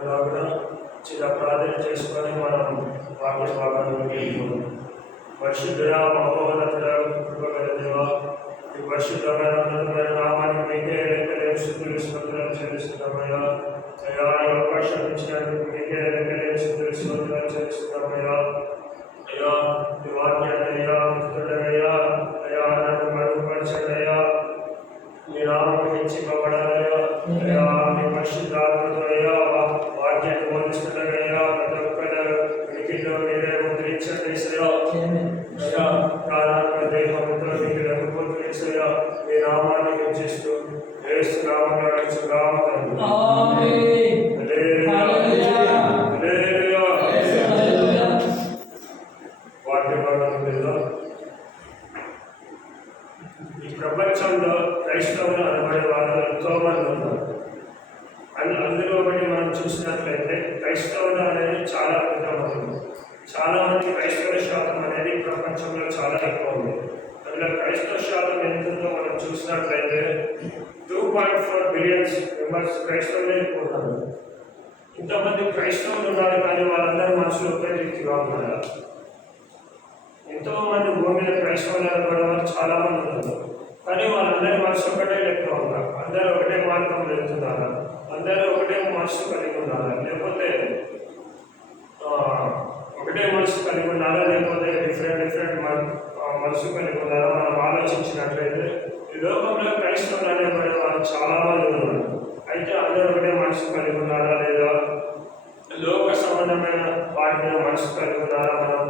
అలాగా చిన్న ప్రార్థన చేసుకొని మనం వాక్య భాగాన్ని వెళ్ళిపోదాం పరిశుద్ధుడ మహోన్నతుడ కృపగల దేవ ఈ పరిశుద్ధమైన ఉన్నతమైన నామాన్ని మీకే లెక్కలేని స్థుతులు స్తోత్రాలు చెల్లిస్తున్నామయ్యా అయ్యా ఈ అవకాశం ఇచ్చినందుకు మీకే లెక్కలేని స్థుతులు స్తోత్రాలు చెల్లిస్తున్నామయ్యా అయ్యా ఈ వాక్యాన్ని ప్రపంచంలో క్రైస్తవులు అనబడే వాళ్ళు ఎంతో మంది ఉన్నారు. అందు అందులో బట్టి మనం చూసినట్లయితే క్రైస్తవులు అనేది చాలా పెద్ద మంది చాలా మంది క్రైస్తవ శాతం అనేది ప్రపంచంలో చాలా ఎక్కువ ఉంది. అందులో క్రైస్తవ శాతం ఎంత ఉందో మనం చూసినట్లయితే two point four billions members క్రైస్తవులే ఎక్కువ ఉన్నారు. ఇంతమంది క్రైస్తవులు ఉన్నారు కానీ వాళ్ళందరూ మనుషులు ఒకే రీతిగా ఉన్నారు? ఎంతో మంది భూమి మీద క్రైస్తవులు అనబడే వాళ్ళు చాలా మంది ఉన్నారు. కానీ వాళ్ళందరి మనసు ఒకటే లెక్క ఉన్నారు. అందరూ ఒకటే మార్గం లేదు అందరూ ఒకటే మనసు కలిగి ఉన్నారా. లేకపోతే ఒకటే మనసు కలిగి ఉన్నారా? లేకపోతే డిఫరెంట్ డిఫరెంట్ మనసు కలిగి ఉన్నారా? మనం ఆలోచించినట్లయితే ఈ లోకంలో క్రైస్తవులు అనేబడే వాళ్ళు చాలా మంది ఉన్నారు. అయితే అందరూ ఒకటే మనసు కలిగి ఉన్నారా? లేదా? లోక సంబంధమైన వాటి మీద మనసు కలిగి ఉన్నారా? మనం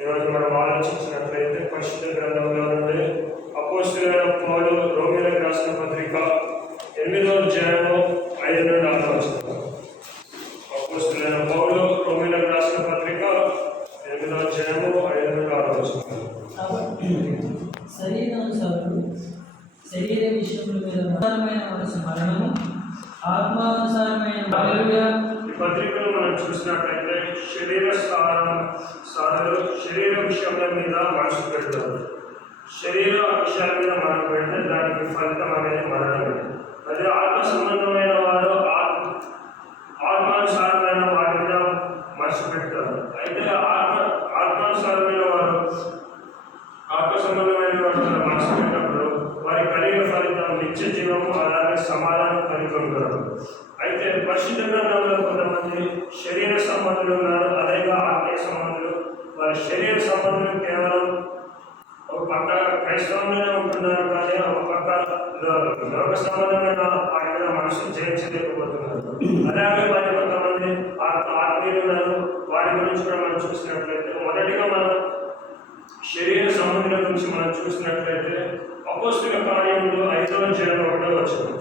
ఈరోజు మనం ఆలోచించినట్లయితే పరిశుద్ధ గ్రంథంలో నుండి అపోస్తులైన పౌలు రోమిలకు రాసిన పత్రిక ఎనిమిదో అధ్యాయము ఐదు నుండి ఆరు వచనాలు. అపోస్తులైన పౌలు రోమిలకు రాసిన పత్రిక ఎనిమిదో అధ్యాయము ఐదు నుండి ఆరు వచనాలు. కాబట్టి శరీరానుసారులు శరీర విషయముల మీద ప్రధానమైన మనసు మరణము ఆత్మానుసారమైన హల్లెలూయా. ఈ పత్రికను మనం చూసినట్లయితే శరీర సాధన సాధనలు శరీర విషయాల మీద మనసు పెడతారు శరీర విషయాల మీద మనం పెడితే దానికి ఫలితం అనేది మరణం అదే ఆత్మ సంబంధమైన వారు ఆత్మ ఆత్మానుసారమైన వాటి మీద మనసు పెడతారు. అయితే ఆత్మ ఆత్మానుసారమైన వారు ఆత్మ సంబంధమైన వాటి మీద మనసు పెట్టినప్పుడు వారి కలిగిన ఫలితం నిత్య జీవము అలాగే సమాధానం కలిగి ఉంటారు. అయితే పరిశుద్ధ గ్రంథంలో కొంతమంది శరీర సంబంధులు ఉన్నారు. అలాగే ఆత్మీయ సంబంధులు. వారి శరీర సంబంధులు కేవలం ఒక పక్క క్రైస్తవంలోనే ఉంటున్నారు కానీ ఒక పక్క లోక సంబంధమైన వాటి మీద మనసు జయించలేకపోతున్నారు. అలాగే మరి కొంతమంది ఆత్మ ఆత్మీయులు ఉన్నారు వాటి గురించి కూడా మనం చూసినట్లయితే మొదటిగా మనం శరీర సంబంధుల గురించి మనం చూసినట్లయితే అపోస్తుల కార్యములు ఐదో అధ్యాయం ఒకటో వచ్చింది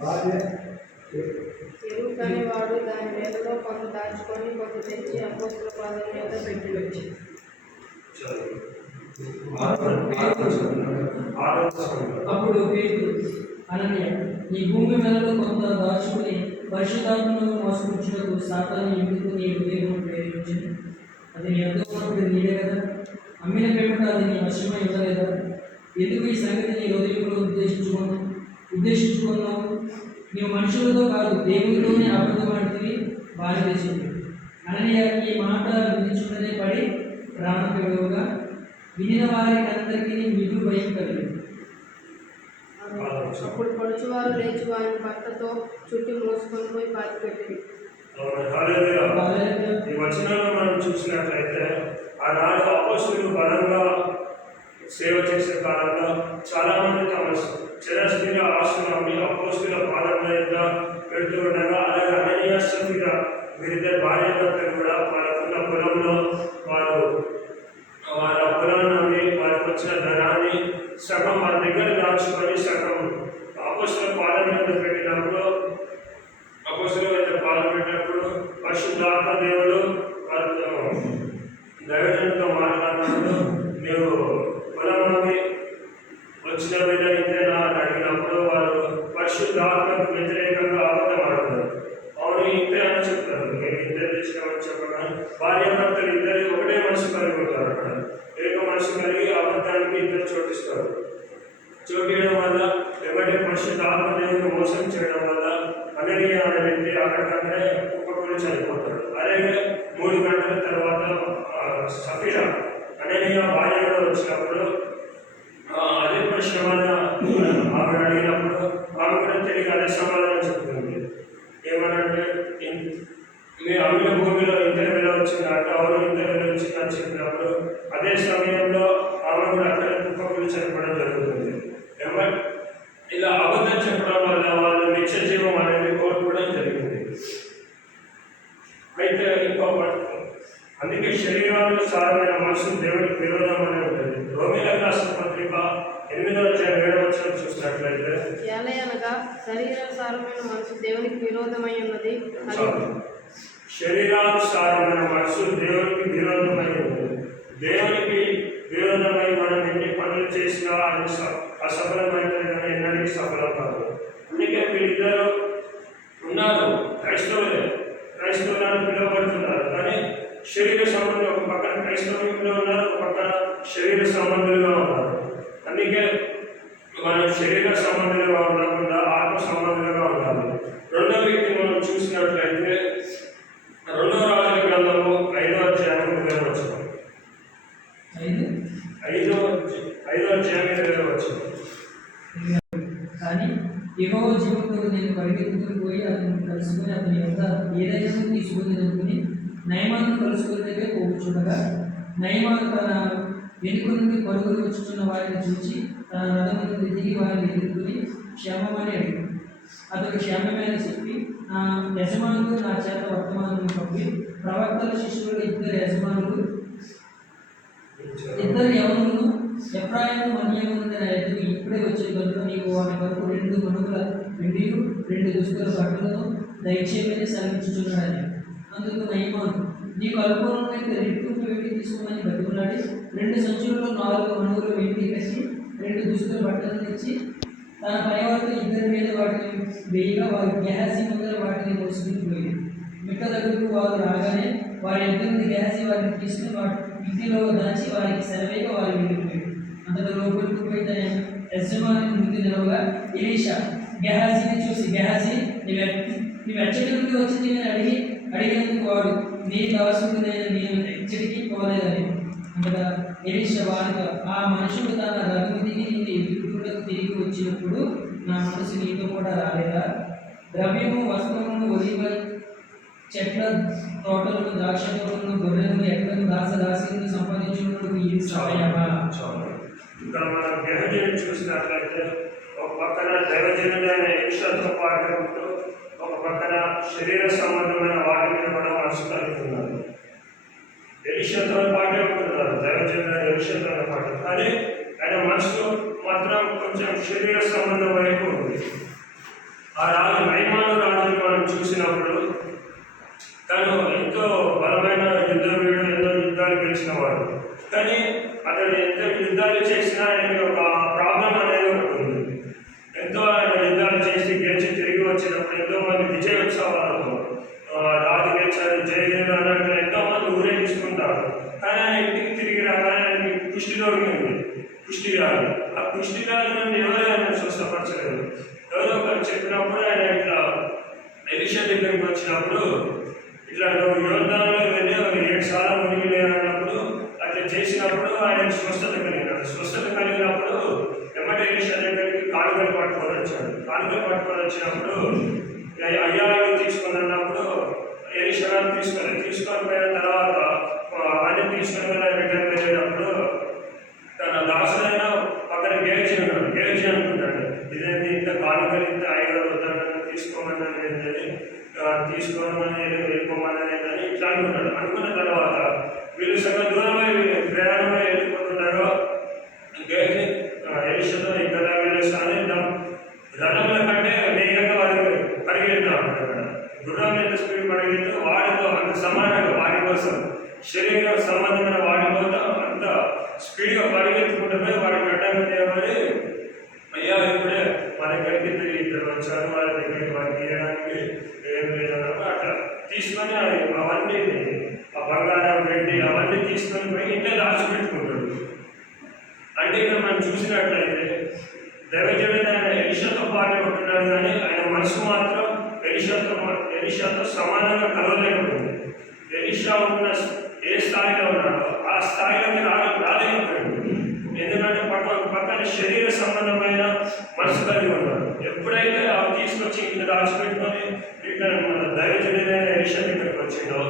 భార్య ఎరుకని వాడు దాని మేలలో కొంత దాచుకొని కొంత తెచ్చి అపోస్తుల పాదం మీద పెట్టి వచ్చి అప్పుడు పేరు అనన్య ఈ భూమి మెడలో కొంత దాచుకుని పరిశుద్ధాత్మను మోసపుచ్చుటకు సాతాన్ని ఎందుకు నీ హృదయం ప్రేరించింది అది నీ అర్థమైనప్పుడు నీవే కదా. అమ్మిన పేమెంట్ అది నీ వశమై ఇవ్వలేదా ఎందుకు ఈ సంగతి నీ ఉదయంలో ఉద్దేశించుకున్నావు? ఉద్దేశించుకున్నావు? నీవు మనుషులతో కాదు దేవునితోనే అబద్ధమాడితివి వారి దేశంలో. అననీయ ఈ మాట విధించుకునే పడి ప్రాణం పెరుగుగా వినిన వారికి అందరికీ మిగులు భయం కలిగింది. అప్పుడు పొడుచువారు లేచి వారి భర్తతో చుట్టి మోసుకొని పోయి పాతి పెట్టింది. ఈ వచనంలో మనం చూసినట్లయితే ఆనాడు అపోస్తులు బలంగా సేవ చేసే కాలంలో చాలా మంది తమ చిరస్థిర ఆశ్రమాన్ని అపోస్తుల పాదం పెడుతూ ఉండగా అలాగే అననీయ సఫీరా వీరిద్దరు భార్య భర్తలు కూడా వాళ్ళకున్న పొలంలో వారు వారి పొలాన్ని అమ్మి వారికి వచ్చిన ధనాన్ని సగం వారి దగ్గర దాచుకొని సగం అపోస్తుల పాదం మీద పెట్టినప్పుడు అపోస్తుల మీద పెట్టినప్పుడు పశుధాత్మ దేవుడు వారితో దైవజనంతో మాట్లాడినప్పుడు నీవు పొలంలోని ప్రచురమైన మీద ఇంతేనా అని అడిగినప్పుడు వారు పరిశుద్ధాత్మకు వ్యతిరేకంగా అబద్ధం ఆడుతారు అవును ఇంతే అని చెప్తారు నేను ఇంతే తెచ్చినామని చెప్పగా భార్య భర్తలు ఇద్దరు ఒకటే మనసు కలిగి ఉంటారు అక్కడ ఏక మనసు కలిగి అబద్ధాన్ని దేవుడు చోటిస్తాడు చోటియడం వల్ల ఎవరి పరిశుద్ధాత్మ దేవుని మోసం చేయడం వల్ల అననీయ అనే వ్యక్తి అక్కడికక్కడే కుప్పకూలి చనిపోతాడు అలాగే మూడు గంటల తర్వాత ఆ, సఫీరా అననీయ భార్య కూడా వచ్చినప్పుడు ఆ, అదే పరిశ్రమన ఆమె అడిగినప్పుడు ఆమె కూడా తిరిగి అదే సమాధానం చెప్తుంది ఏమనంటే ఇన్- మీ అమ్మిన భూమిలో ఇద్దరు వేల వచ్చింది అవును ఇద్దరు వేల వచ్చింది అని చెప్పినప్పుడు అదే సమయంలో ఆమె కూడా అక్కడ కుప్పకులు చనిపోవడం జరుగుతుంది. ఇలా అబద్ధం చెప్పడం వల్ల వాళ్ళు నిత్య జీవం అనేది కోల్పోవడం జరిగింది. అయితే ఇంకో మాట, అందుకే శరీరానికి సారమైన మనసు దేవుడికి విరోధం అనే ఉంటుంది. రోమిలకు రాసిన పత్రిక అధ్యాయం ఏడవ చూసినట్లయితే ఏలయనగా శరీరానుసారమైన మనసు దేవునికి విరోధమై ఉన్నది. అది చాలు. శరీరానుసారమైన మనసు దేవునికి విరోధమై ఉంటుంది దేవునికి విరోధమై మనం ఎన్ని పనులు చేసినా అది స- అసఫలమైతే కానీ ఎన్నటికీ సఫలం కాదు అందుకే వీళ్ళిద్దరు ఉన్నారు క్రైస్తవులే క్రైస్తవులను పిలువబడుతున్నారు కానీ శరీర సంబంధం ఒక పక్కన క్రైస్తవులు ఉన్నారు ఒక పక్కన శరీర సంబంధులుగా ఉన్నారు అందుకే మనం శరీర సంబంధులుగా ఉండకుండా ఆత్మ సంబంధులుగా ఉండాలి రెండో వ్యక్తి మనం చూసినట్లయితే రెండో రాజుల గ్రంథము ఐదో అధ్యాయం ఇరవై వచ్చిన ఐదు ఐదో ఐదో అధ్యాయం ఇరవై వచ్చిన కానీ యెహోవా జీవంతో నేను పరిగెత్తుకుని పోయి అతన్ని కలుసుకొని అతని యొక్క ఏదైనా తీసుకుని అనుకుని నయమాను కలుసుకుని దగ్గర పోగుచుండగా నయమాను తన వెనుక నుండి పరుగులు వచ్చుతున్న వారిని చూసి తన రథమును దిగి వారిని ఎదుర్కొని క్షేమమని అడిగాడు. అతడు క్షేమమైన చెప్పి నా యజమానులు నా చేత వర్తమానం పంపి ప్రవక్తల శిష్యులు ఇద్దరు యజమానులు ఇద్దరు యవనులు ఎప్రాయము మన్యముంది నా ఎదురు ఇప్పుడే వచ్చే కనుక నీవు వారి వరకు రెండు మనుగుల వెండియు రెండు దుస్తుల బట్టలను దయచేయమని సెలవించుచున్నాడని అందుకు నయమాను నీకు అల్పంలో రెట్టింపు వెండి తీసుకోమని బతుకున్నాడు రెండు సంచులలో నాలుగు మనుగులు వెండి కలిసి రెండు దుస్తుల బట్టలు తెచ్చి తన పైవారితో ఇద్దరి మీద వాటిని వేయగా వారి గ్యాసి ముందర వాటిని మోసుకుని పోయింది మిట్ట దగ్గరకు వారు రాగానే వారి ఇద్దరిని గ్యాసి వారిని తీసుకుని వాటి ఇంటిలో దాచి వారికి సర్వేగా వారు వెళ్ళిపోయారు. అంతలో లోపలికి పోయి తన యజమాని ముందు నిలవగా ఎలీషా గెహాజీని చూసి గెహాజీ నీ వెచ్చటి నుండి వచ్చింది అని అడిగి అడిగినందుకు వాడు నీ అవసరమైన నేను ఎచ్చడికి పోలేదని. అంతగా ఎలీషా ఆ మనుషుడు తన రఘుమతికి దిగి నిన్ను తిరిగి వచ్చినప్పుడు నా మనసు నీతో కూడా రాలేదా? ద్రవ్యము వస్త్రమును ఒలివ చెట్ల తోటలను ద్రాక్ష తోటలను గొర్రెలను ఎక్కలను దాస దాసీలను సంపాదించుకున్నప్పుడు ఇది సమయమా ఇక్కడ మనం దైవజనం చూసినట్లయితే ఒక పక్కన దైవజనుడైన ఈశ్వరతో పాటు ఉంటూ ఒక పక్కన శరీర సంబంధమైన వాటి మీద కూడా మనసు రవిశంకర్ పాటే ఉంటున్నారు. దైవజనుడైన రవిశంకర్ పాటు. కానీ ఆయన మనసు మాత్రం కొంచెం శరీర సంబంధం వైపు ఉంది. ఆ రాజు నైమాను రాజుని మనం చూసినప్పుడు తను ఎంతో బలమైన యుద్ధ వీడు ఎంతో యుద్ధాలు గెలిచినవాడు. కానీ అతను ఎంత యుద్ధాలు చేసినా ఆయనకి ఒక ప్రాబ్లం అనేది ఒకటి ఉంది. ఎంతో ఆయన యుద్ధాలు చేసి గెలిచి తిరిగి వచ్చినప్పుడు ఎంతో మంది విజయోత్సవాలు ఆ, రాజు గెలిచారు జయ జయ అన్నట్లు ఎంతో మంది ఊరేగిస్తుంటారు కానీ ఆయన ఇంటికి తిరిగి రాగానే ఆయనకి కుష్టి రోగి ఉంది కుష్టి వ్యాధి ఆ కుష్టి వ్యాధి నుండి ఎవరు ఆయన స్వస్థపరచలేదు ఎవరో ఒకరు చెప్పినప్పుడు ఆయన ఇట్లా ఎలిషా దగ్గరికి వచ్చినప్పుడు ఇట్లా నువ్వు యోర్దాన్లో వెళ్ళి ఒక ఏడు సార్లు మునిగి అన్నప్పుడు అట్లా చేసినప్పుడు ఆయన స్వస్థత కలిగినాడు. స్వస్థత కలిగినప్పుడు ఎమ్మటి ఎలిషా దగ్గరికి కానుకలు పట్టుకొని వచ్చాడు. కానుకలు పట్టుకొని వచ్చినప్పుడు అయ్యా అయ్యాలు తీసుకొని అన్నప్పుడు ఎలిషా గారు తీసుకొని తీసుకొని పోయిన తర్వాత ఆ, అవన్నీ తీసుకొని వెళ్ళి రిటర్న్ వెళ్ళేటప్పుడు తన దాసులైన పక్కన గేచి ఉన్నాడు గేచి అనుకుంటాడు ఇదేంటి ఇంత కానుకలు ఇంత ఐదు వద్దన్న తీసుకోమని ఏంటని తీసుకోమని వెళ్ళిపోమని ఏంటని ఇట్లా అనుకున్నాడు అనుకున్న తర్వాత వీళ్ళు సగం దూరమై ప్రయాణమై వెళ్ళిపోతున్నారు గేచి ఎలిషతో ఇక్కడ వెళ్ళేసాని రథముల కంటే వేగంగా వారు పరిగెత్తారు అక్కడ గుర్రం ఎంత స్పీడ్ పరిగెత్తు వాడితో అంత సమానంగా వాడి కోసం శరీర సంబంధమైన వాడి కోసం అంత స్పీడ్గా పరిగెత్తుకుంటూ పోయి వాడి గడ్డకు తేవాలి అయ్యా ఇప్పుడే మన దగ్గరికి తిరిగి ఇద్దరు వచ్చారు వాళ్ళ దగ్గరికి వారికి తీయడానికి ఏం లేదన్నప్పుడు అట్లా తీసుకొని అవి అవన్నీ ఆ బంగారం వెండి అవన్నీ తీసుకొని పోయి ఇంట్లో దాచిపెట్టుకుంటాడు అంటే ఇక్కడ మనం చూసినట్లయితే దైవజనుడు ఆయన ఎలిషాతో పాటే ఉంటున్నాడు కానీ ఆయన మనసు మాత్రం ఎలిషాతో ఎలిషాతో సమానంగా కలవలేకపోయింది ఎలిషా ఉన్న ఏ స్థాయిలో ఉన్నాడో ఆ స్థాయిలోకి రా రాలేకపోయింది ఎందుకంటే పక్క పక్కన శరీర సంబంధమైన మనసు కలిగి ఉన్నాడు ఎప్పుడైతే అవి తీసుకొచ్చి ఇక్కడ దాచిపెట్టుకొని ఇక్కడ మన దైవజనుడైన ఎలిషా దగ్గరికి వచ్చిందో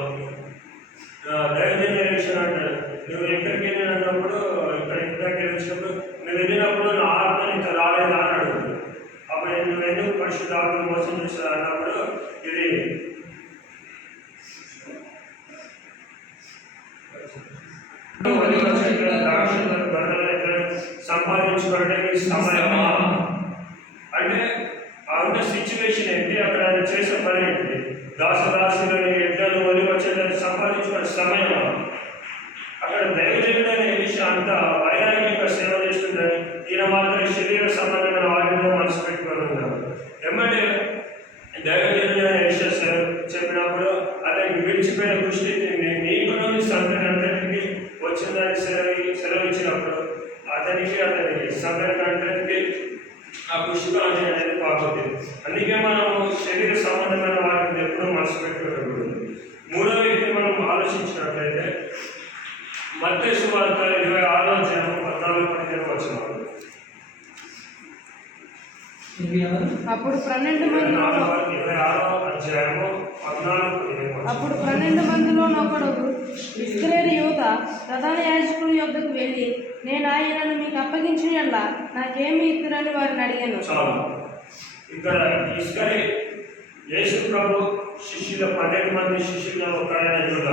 దైవజన్య ఎలిషన్ అంటాడు నువ్వు ఎక్కడికి వెళ్ళినప్పుడు ఇక్కడ ఇంటి దగ్గర వచ్చినప్పుడు నువ్వు వెళ్ళినప్పుడు నా ఆత్మ నీకు రాలేదా అని అడుగుతుంది అప్పుడు నువ్వు ఎందుకు పరిశుద్ధాత్మ మోసం చేశావు అన్నప్పుడు ఇది సంపాదించుకోవడానికి సమయమా? అంటే ఆ ఉన్న సిచ్యువేషన్ ఏంటి? అక్కడ ఆయన చేసే పని ఏంటి? దాసదాసులని ఎడ్లను వలి వచ్చేదాన్ని సంపాదించుకునే సమయమా అక్కడ దైవజనుడైన విషయం అంతా వైరాగ్యంగా సేవ చేస్తుందని ఈయన మాత్రం శరీర సంబంధమైన వాటిలో మనసు పెట్టుకొని ఉన్నారు ఎమ్మటే దైవజనుడైన విషయం చెప్పినప్పుడు అతనికి విడిచిపోయిన దృష్టి నీకు నుండి సంతనంతటికి వచ్చిందని సెలవు సెలవు ఇచ్చినప్పుడు అతనికి అతనికి సంతనంతటికి ఆ పుష్పాంజలి అనేది పాకుతుంది అందుకే మనం శరీర సంబంధమైన వాటిని ఎప్పుడూ మనసు పెట్టుకోకూడదు మూడో వ్యక్తి మనం ఆలోచించినట్లయితే మధ్య సువార్త ఇరవై ఆరో అధ్యాయం పద్నాలుగు పదిహేను వచ్చిన ఇరవై ఆరు అప్పుడు పన్నెండు మందిలో. అప్పుడు పన్నెండు మందిలో ఒకడు ఇస్కరేలు యువత ప్రధాన యాజకుని యొద్దకు వెళ్ళి నేను ఆయనను మీకు అప్పగించిన నాకేమి ఇస్తురని వారిని అడిగాను. ఇక్కడ ఇస్కరి యేసు ప్రభు శిష్యుల పన్నెండు మంది శిష్యుల ఒక ఆయన యూద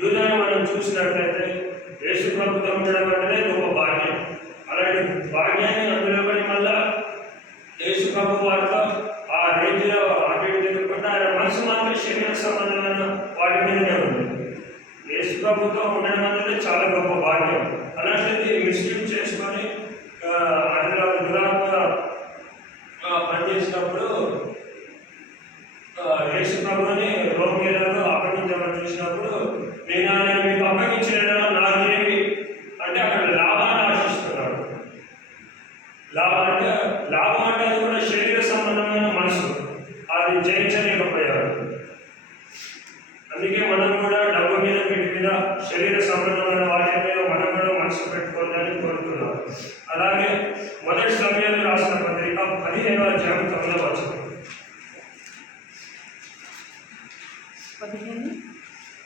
యూదాని మనం చూసినట్లయితే యేసు ప్రభుతో ఉండడం అంటేనే గొప్ప భాగ్యం. అలాంటి భాగ్యాన్ని అందులో మళ్ళా ప్రభు వారితో ఆ రేంజ్లో అటు ఇటు తిరుగుకుంటే మనసు మాత్రం శరీర సంబంధమైన వాటి మీదనే ఉంది. యేసు ప్రభుతో ఉండడం అనేది చాలా గొప్ప భాగ్యం. అలాంటిది మిస్యూజ్ చేసుకొని అందులో దురాత్మ పనిచేసినప్పుడు యేసు ప్రభుని రోగిలను అప్పగించమని చూసినప్పుడు నేను అది జయించలేకపోయాడు అందుకే మనం కూడా డబ్బు మీద వీటి మీద శరీర సంబంధమైన వాటి మీద మనం కూడా మనసు పెట్టుకోవాలని కోరుతున్నాం అలాగే మొదటి సమయంలో రాసిన పత్రిక పదిహేనవ అధ్యాయం తొమ్మిదవ వచనం పదిహేను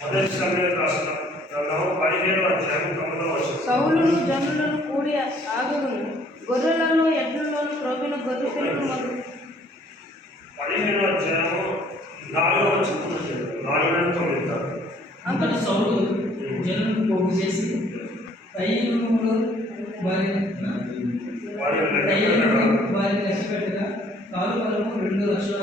మొదటి సమయంలో రాసిన గ్రంథం పదిహేనవ అధ్యాయం తొమ్మిదవ వచనం సౌలును జనులను కూడి ఆగుదును గొర్రెలను ఎడ్లను క్రోపిన గొర్రె పిల్లలు మొదలు పదిహేనవ అధ్యాయము నాలుగవ వచనం నాలుగు నుండి తొమ్మిది దాకా. అంతటి సౌలు జనులను పోగు చేసి పైనుములు వారి వారి లెక్క పైనుములు ప్రకారం వారి లెక్క పెట్టగా కాలువలకు రెండు లక్షల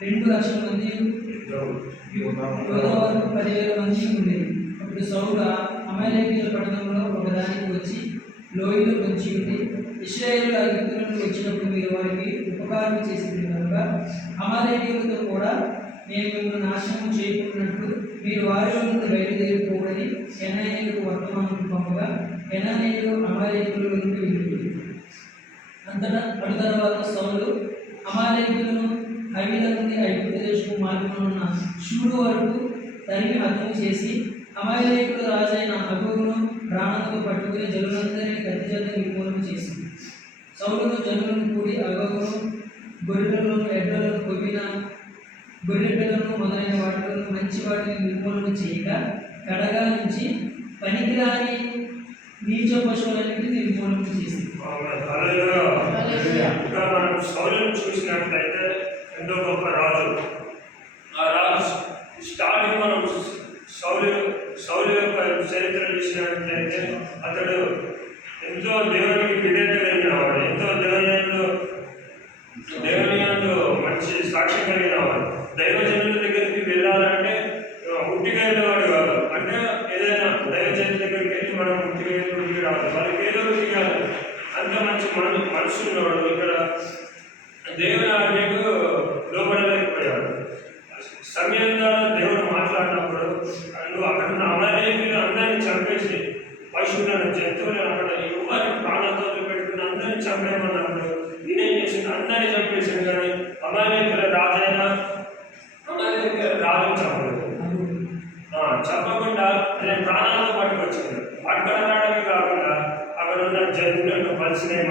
రెండు లక్షల మంది ఇద్దరు యోధవారు పదివేల మంది ఉండేది అప్పుడు సౌలు అమాలేకీల పట్టణంలో ఒకదానికి వచ్చి లోయలో పొంచి ఉంది ఇస్రాయేల్ యుద్ధ నుండి వచ్చినప్పుడు మీరు వారికి ఉపకారం చేసింది కనుక అమరేకులతో కూడా నేను మిమ్మల్ని నాశనం చేయకున్నట్లు మీరు వారిలో నుండి బయలుదేరిపోవడని ఎనానీయులకు వర్తమానం పంపగా ఎనానీయులు అమాలేకుల నుండి వెళ్ళిపోయింది అంతటా అటు తర్వాత సౌలు అమాలేకులను హైవేల నుండి ఐగుప్తు దేశపు మార్గంలో ఉన్న షూడు వరకు తరిమి హతము చేసి అమాలేకుల రాజైన అగోగును ప్రాణంతో పట్టుకుని జనులందరినీ కత్తి చేత నిర్మూలన చేసింది. సౌలును జనులను కూడి అగోగును గొర్రెలను ఎడ్లను కొవ్విన గొర్రె పిల్లలను మొదలైన వాటిలను మంచి వాటిని నిర్మూలన చేయక కడగా నుంచి పనికిరాని నీచ పశువులన్నింటినీ నిర్మూలన చేసింది. సౌలను చూసినట్లయితే ఎంతో గొప్ప రాజు ఆ రాజు స్టార్టింగ్ మనం సౌలు సౌలు యొక్క చరిత్ర చూసినట్లయితే అతడు ఎంతో దేవునికి విధేయత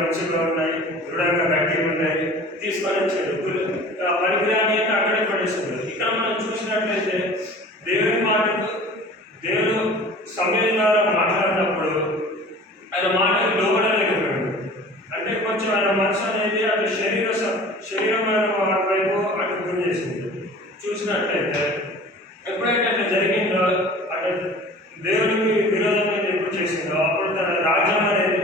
మంచిగా ఉన్నాయి దృఢంగా గట్టి ఉన్నాయి తీసుకొని వచ్చాడు పనికిరాని అక్కడే పడేస్తున్నాడు ఇక్కడ మనం చూసినట్లయితే దేవుని మాట దేవుడు సమయం ద్వారా మాట్లాడినప్పుడు ఆయన మాటకు లోబడలేకపోయాడు. అంటే కొంచెం ఆయన మనసు అనేది అది శరీర శరీరమైన వాటి వైపు అటు గురి చేసింది. చూసినట్లయితే ఎప్పుడైతే అట్లా జరిగిందో అంటే దేవుడికి విరోధం ఎప్పుడు చేసిందో అప్పుడు తన రాజ్యం అనేది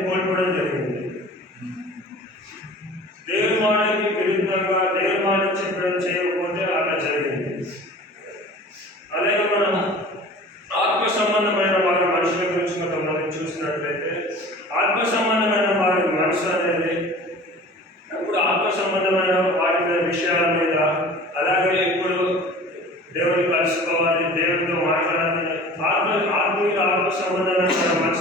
সমাধান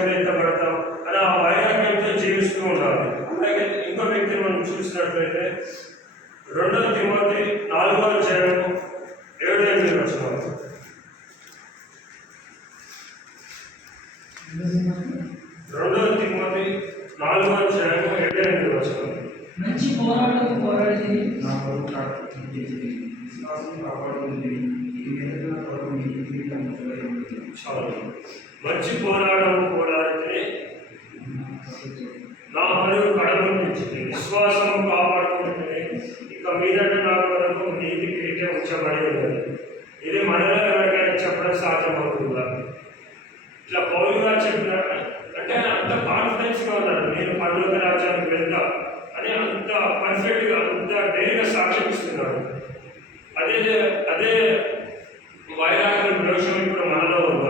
కవిరించబడతాం అలా వైరాగ్యంతో జీవిస్తూ ఉండాలి. అలాగే ఇంకో వ్యక్తిని మనం చూసినట్లయితే రెండవ తిమ్మతి నాలుగో అధ్యాయం ఏడో వచ్చిన రెండవ తిమ్మతి నాలుగో అధ్యాయం ఏడో ఎనిమిది వచ్చిన మంచి పోరాటం పోరాడి నా కొరకు కాపాడుతుంది మంచి పోరాటం పోరాడు కాబట్టి నా పరువు కడగొట్టించింది విశ్వాసం కాపాడుకుంటుంది ఇక మీదట నా కొరకు నీతి క్రీట ఉంచబడి ఇది మనలో ఎవరికైనా చెప్పడం సాధ్యమవుతుందా? ఇట్లా పౌరుగా చెప్పిన అంటే అంత కాన్ఫిడెన్స్గా ఉన్నాడు నేను పర్లోక రాజ్యానికి వెళ్తా అని అంత పర్ఫెక్ట్గా అంత డైరీగా సాక్ష్యం ఇస్తున్నాడు అదే అదే వైరాగ్యం రోషం ఇప్పుడు మనలో ఉందా.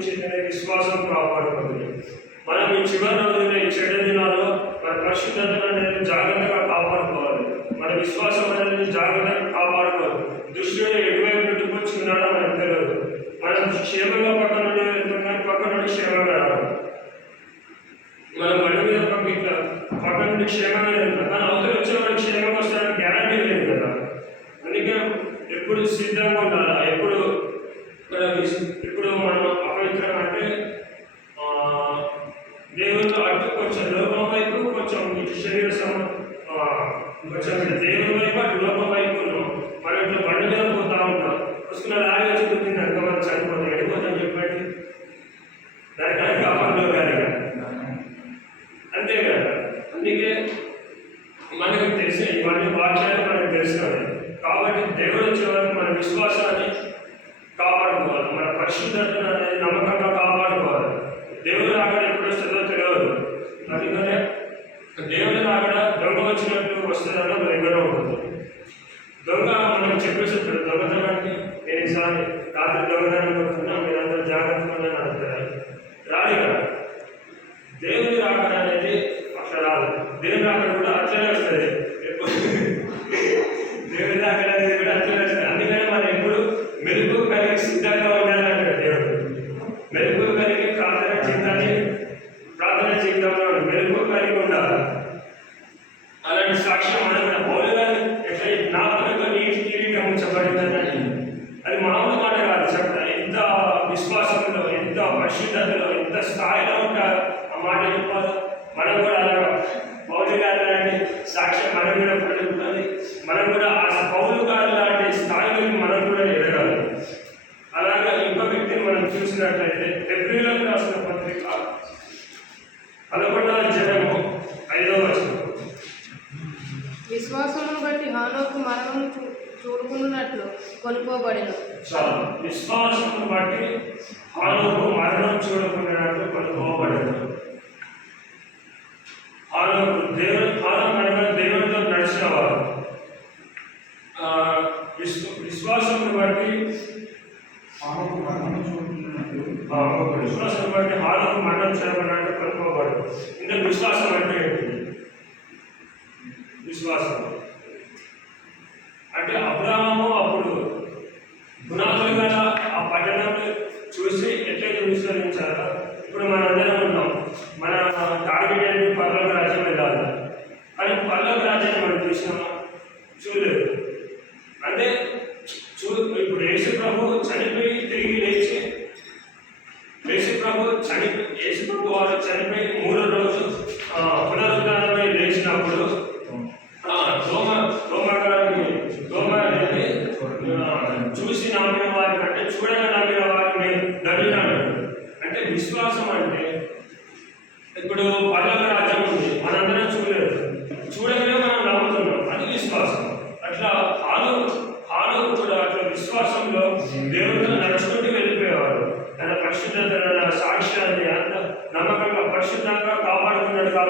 చెందిన విశ్వాసం కాపాడుతుంది మనం ఈ చివరి రోజున ఈ చెడ్డ దినాల్లో మన పరిశుద్ధతను జాగ్రత్త తెలిసి ఇవన్నీ వాక్యాన్ని మనకు తెలుసుకోవాలి కాబట్టి దేవుడు వచ్చేవారికి మన విశ్వాసాన్ని కాపాడుకోవాలి. మన పరిశుద్ధత అనేది నమ్మకంగా కాపాడుకోవాలి. దేవుడు రాకడ ఎప్పుడు వస్తుందో తెలియదు. అందుకనే దేవుడు రాకడ దొంగ వచ్చినట్టు వస్తుందన్న మన దగ్గర ఉంటుంది. దొంగ మనం చెప్పేసి దొంగతనాన్ని నేను ఈసారి the style of the Ahmad Empire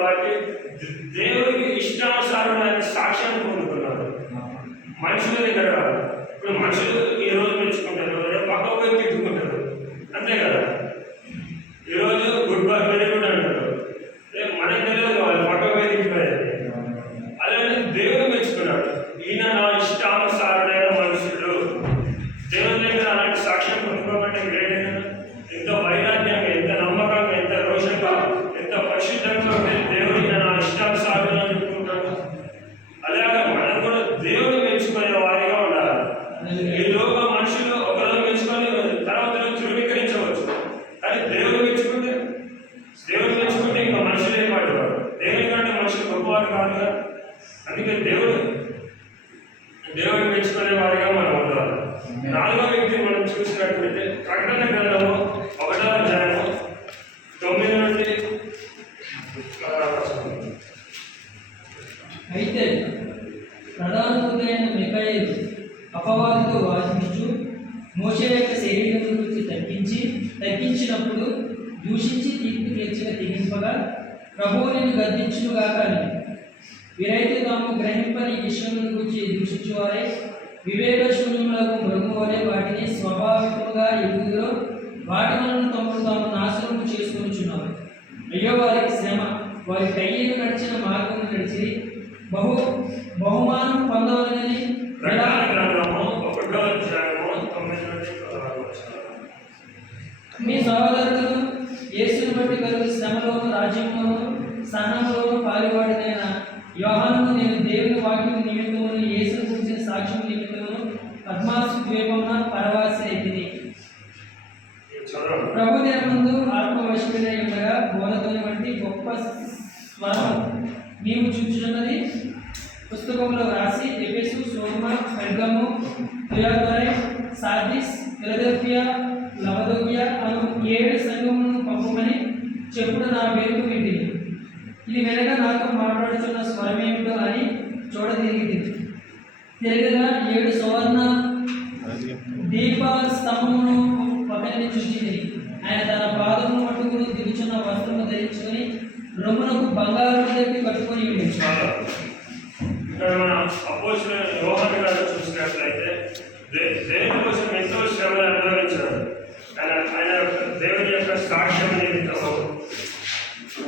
కాబట్టి దేవుడికి ఇష్టానుసారమైన సాక్ష్యాన్ని పొందుకున్నారు మనుషుల దగ్గర ఇప్పుడు మనుషులు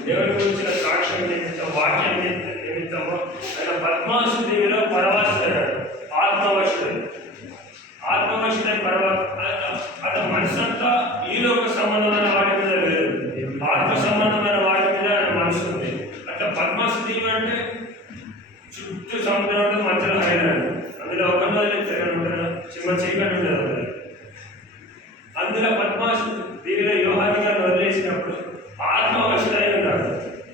దేవుని గురించిన సాక్ష్యం నిమిత్తం వాక్యం నిమిత్త- నిమిత్తము ఆయన పద్మాసు దేవిలో పరవాసుడయ్యాడు ఆత్మవశుడు ఆత్మవశుడై పరవ అతని మనసంతా ఈ లోక సంబంధమైన వాటి మీద లేదు ఆత్మ సంబంధమైన వాటి మీద ఆయన మనసు ఉంది అట్లా పద్మాసు దేవి అంటే చుట్టూ సముద్రంలో మధ్యలో హైలాండ్ అందులో ఒక చిన్న చీకటి ఉండదు అందులో. అందులో పద్మాసు దీనిలో యోహాని గారిని వదిలేసినప్పుడు ఆత్మవశులై ఉన్నాడు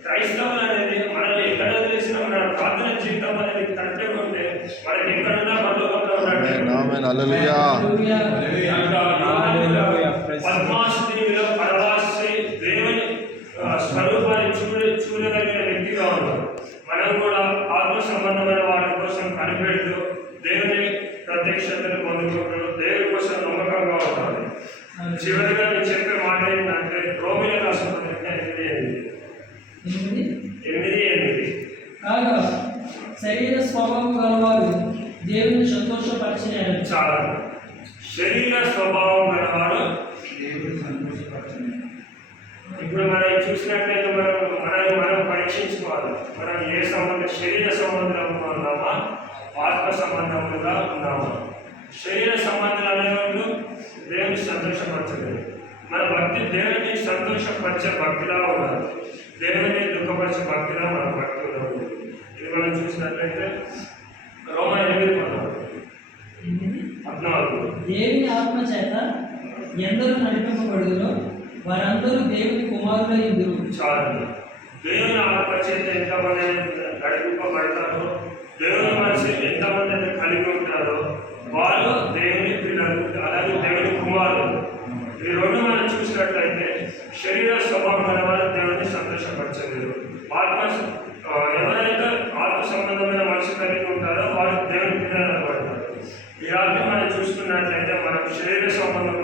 క్రైస్తవులు అనేది మనల్ని ఎక్కడ వదిలేసినా మన ప్రార్థన జీవితం అనేది కరెక్ట్గా ఉంటే మనకి ఎక్కడున్నా పరలోకంలో ఉన్నట్టు ఆమేన్ హల్లెలూయా పద్మాశ్రీలో పరవాసి దేవుని ఆ, స్వరూపాన్ని చూడ చూడగలిగిన వ్యక్తిగా ఉన్నాం మనం కూడా ఆత్మ సంబంధమైన వాటి కోసం కనిపెడుతూ దేవుని ప్రత్యక్షతను పొందుకుంటూ దేవుని కోసం నమ్మకంగా ఉండాలి. చివరిగా నేను చెప్పే మాట ఏంటంటే రోమిల రాసిన ఎనిమిది ఎనిమిది. ఎనిమిది? కాగా శరీర స్వభావం గలవారు దేవుని సంతోషపరిచినారు చాలా. శరీర స్వభావం గలవాడు దేవుని ఇప్పుడు మనం చూసినట్లయితే మనం మనల్ని మనం పరీక్షించుకోవాలి. మనం ఏ సంబంధ శరీర సంబంధంగా ఉన్నామా? ఆత్మ సంబంధములుగా ఉన్నామా. శరీర సంబంధాలు దేవుని సంతోషపరచలేదు. మన భక్తి దేవుని సంతోషపరిచే భక్తిలా ఉండాలి దేవుని దుఃఖపరిచే భక్తిలా మన భక్తి ఉండాలి ఇది మనం చూసినట్లయితే రోమ ఎనిమిది పద్నాలుగు. దేవుని ఆత్మ చేత ఎందరూ నడిపింపబడుదురో వారందరూ దేవుని కుమారులై చాలు. దేవుని ఆత్మ చేత ఎంతమంది నడిపింపబడతారో దేవుని మనిషి ఎంతమంది అయితే కలిగి ఉంటారో వాళ్ళు దేవుని పిల్లలు అలాగే దేవుని కుమారులు. ఈ రెండు మనం చూసినట్లయితే శరీర స్వభావం గల వాళ్ళు దేవుని సంతోషపరచలేరు. ఆత్మ ఎవరైతే ఆత్మ సంబంధమైన మనిషి కలిగి ఉంటారో వాళ్ళు దేవుని పిల్లలు అనబడతారు. ఈ రాత్రి మనం చూసుకున్నట్లయితే మనం శరీర సంబంధం